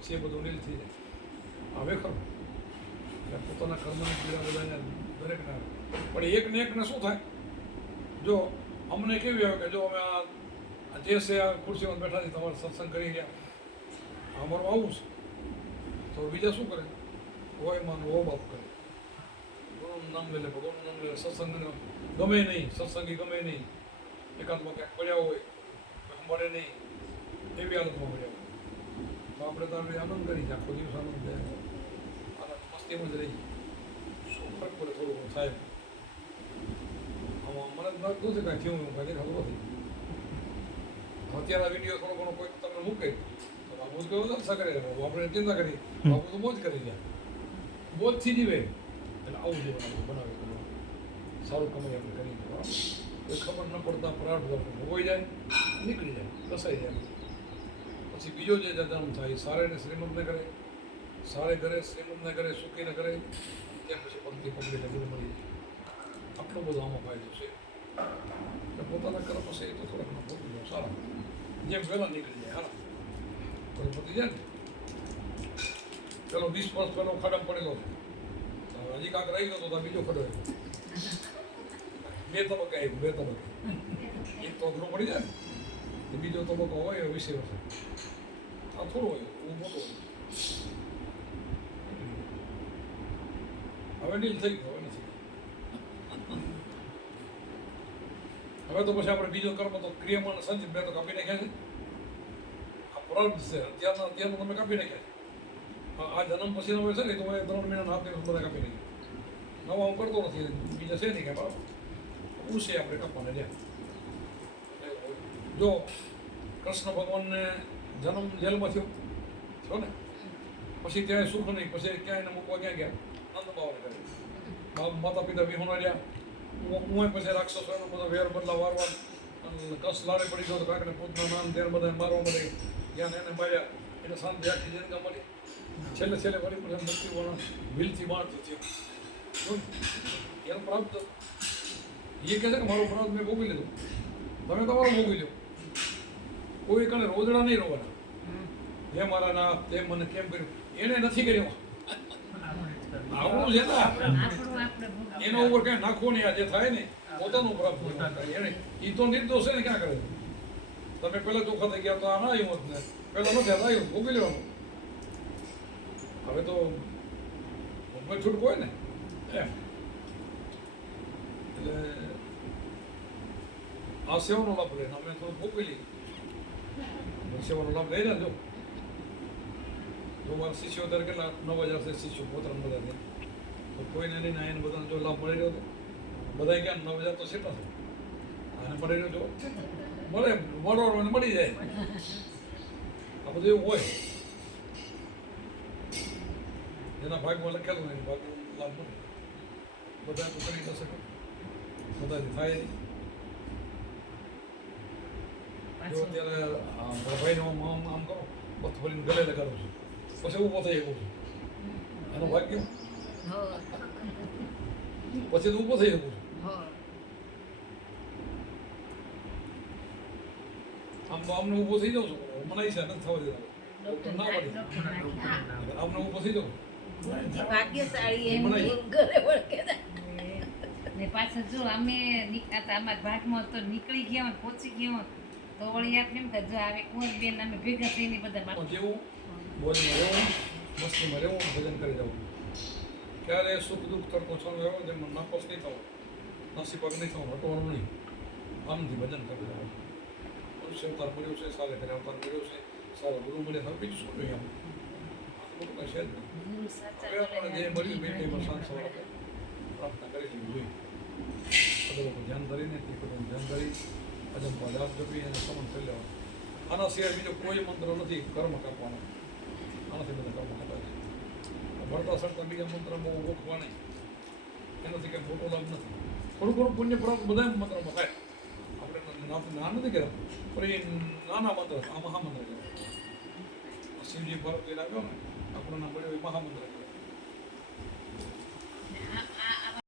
પછી એ બધું નીલ થઈ જાય. હવે ખરું એટલે પોતાના કર્મની પીડા બધાને દરેકના. પણ એકને એકને શું થાય, જો અમને કેવી આવે કે જો અમે આ જે છે આ ખુરશીમાં બેઠા છે તમારે સત્સંગ કરી ગયા, અમારું આવું છે, તો બીજા શું કરે, હોય માનું ઓ બાપ કરે, ગુરુનું નામ લે, ભગવાનનું નામ લે, સત્સંગ ગમે નહીં, સત્સંગી ગમે નહીં, એકાંતમાં ક્યાંક પડ્યા હોય મળે નહીં, એવી હાલતમાં પડ્યા હોય તો આપણે તો આનંદ કરી આખો દિવસ આનંદ લે, આનંદ મસ્તીમાં જ રહી. શું ફરક પડે થોડું ઘણું થાય. આમાં મને લાગતું નથી કાંઈ થયું, કાંઈ ખબર નથી. અત્યારના વિડીયો થોડો ઘણો કોઈ તમને મૂકે તો બાપુ જ કહ્યું જલસા કરે, આપણે ચિંતા કરી, બાપુ તો મોજ કરી ગયા, મોજથી જીવે. એટલે આવું જીવન બનાવે, સારું કમાઈ આપણે કરી બરાબર. કોઈ ખબર ન પડતા પ્રાર્થ ભોગવાઈ જાય, નીકળી જાય, કસાઈ જાય. પછી બીજો જે જન્મ થાય સારે ને શ્રીમંતને કરે, સારે કરે શ્રીમંતને કરે, સુખીને કરે, ત્યાં પછી પંક્તિ પકડીને બધું મળી જાય. આટલો બધો આમાં ફાયદો છે. એટલે પોતાના કર્મ છે એ તો થોડાક ભોગવી જાઓ સારા, જેમ વહેલા નીકળી જાય હારા તો પતી જાય ને. પેલો 20 વર્ષ પહેલો ખાડામાં પડેલો છે, હજી કાંક રહી ગયો તો બીજો ખડો આવ્યો. 2 તબક્કા આવ્યું, 2 તબક્કા. એક તો અઘરો પડી જાય ને, બીજો તબક્કો હોય 20 વર્ષે. આ થોડું હોય, હું મોટો હોય. હવે ડીલ થઈ ગયો, હવે નથી. હવે તો પછી આપણે બીજો કર્મ તો ક્રિયામાન સંચિત બે તો કાપી નાખ્યા છે. આ પ્રારબ્ધ છે, અત્યારનો તમે કાપી નાખ્યા છે. આ જન્મ પછીનો હોય છે ને તો હું 3 મહિનાના 7 દિવસ બધા કાપી નાખ્યા. નવા હું કરતો નથી, બીજા છે નહીં કાંઈ બરાબર. હું છે આપણે કાપવાને રહ્યા. જો કૃષ્ણ ભગવાનને જન્મ જેલમાં થયો છો ને, પછી ક્યાંય સુખ નહીં, પછી ક્યાંય એને મૂકવા ક્યાં ગયા, નંદ બાવાને કરે. માતા પિતા વિહોણા રહ્યા. હું પછી રાક્ષસોનો બધા વેર બદલા વારવાર કસ લારે પડી ગયો તો કાંકને પોતના નામ ત્યારે બધા મારવા મળે, જ્યાં એને માર્યા એને શાંતિ આખી જિંદગી મળી. છેલ્લે વળી પછી મૃત્યુવાળા વિલથી મારતો થયો. એનો પ્રાપ્ત એ કહે છે કે મારો પ્રાપ્ત મેં ભોગવી લીધું, તમે તમારો ભોગવી લો. કોઈ કણે રોદડા નહીં રોવાના, હે મારા ના તે મને કેમ કર્યું, એને નથી કર્યું. આપણું છે ને એનો ઉપર કઈ નાખવો નહીં. આ જે થાય ને પોતાનું પ્રાપ્ત એને એ તો નિર્દોષ છે ને, ક્યાં કરે. તમે પહેલા ચોખ્ખા થઈ ગયા તો આ ના આવ્યું ને, પહેલા નથી આવ્યું, ભોગવી લેવાનું. હવે તો ભોગવે છૂટકો હોય ને એમ. એટલે આ સેવાનો લાભ લે, અમે થોડું ભોગવી લઈએ. સેવાનો લાભ લઈ ને જો મારા શિષ્યો ત્યારે કેટલા 9000 શિષ્યો પોતાના બધા છે, તો કોઈને નહીં ના એને બધાને જો લાભ મળી રહ્યો હતો. બધા ક્યાં 9000 તો કેટલા છે, આને મળી રહ્યો જો મળે મળી જાય. આ બધું એવું હોય, જેના ભાગમાં લખેલું હોય ભાગમાં લાભ મળે. બધા તો કરી ન શકે, બધાથી થાય નહીં. જો અત્યારે ભાઈને આમ કરો, બથ ભરીને ગલે લગાડું છું, પછી ઊભો થઈ શકું છું, એનો ભાગ્ય. પછી તો ઊભો થઈ શકું છું. આમ તો આમને ઊભો થઈ જાઉં છું, મનાઈ છે નથી થવા દેતા, ડૉક્ટર ના પાડી આમને ઊભો થઈ જાઉં. પાછળ જો અમે અમારા ભાગમાં તો નીકળી ગયા પહોંચી ગયા તો વળી આપણે એમ કે જો આવે કોઈ બેન અમે ભેગા થઈને બધા જેવું બોલમાં રહેવું, મસ્તીમાં રહેવું, ભજન કરી જવું. ક્યારે સુખ દુઃખ તરતો છોડ રહેવો, જેમાં નાખોશ નહીં થવો, નસીબક નહીં થવું, હટવાનું નહીં. આમથી ભજન કરી જવું. મનુષ્ય અવતાર મળ્યો છે, સારે ઘરે અવતાર મળ્યો છે, સારા ગુરુ મળે, હવે બીજું શું જોઈએ? આમ મોટું કઈ છે જ નહીં. હવે આપણે જે મળ્યું બે ટાઈમ સાંજ સવાર પ્રાર્થના કરી લેવી જોઈએ. બધા ઉપર ધ્યાન ધરીને તે બધાને ધ્યાન ધરી અજંપા જાપ જપી અને સમન કરી લેવાનું. આના સિવાય બીજો કોઈ મંત્ર નથી કર્મ કરવાનો. આનાથી બધા કર્મ થતા છે. ભરતા સરતા બીજા મંત્ર બહુ ઓળખવા નહીં, એનાથી કંઈ મોટો લાભ નથી. થોડું ઘણું પુણ્ય પ્રાપ્ત બધા મંત્રમાં થાય. આપણે ના નથી કર્યા, પણ એ નાના મંત્ર આ મહામંત્ર કહેવાય. શિવજી ભરત લઈને આવ્યો ને આપણને મળ્યો એ મહામંત્ર.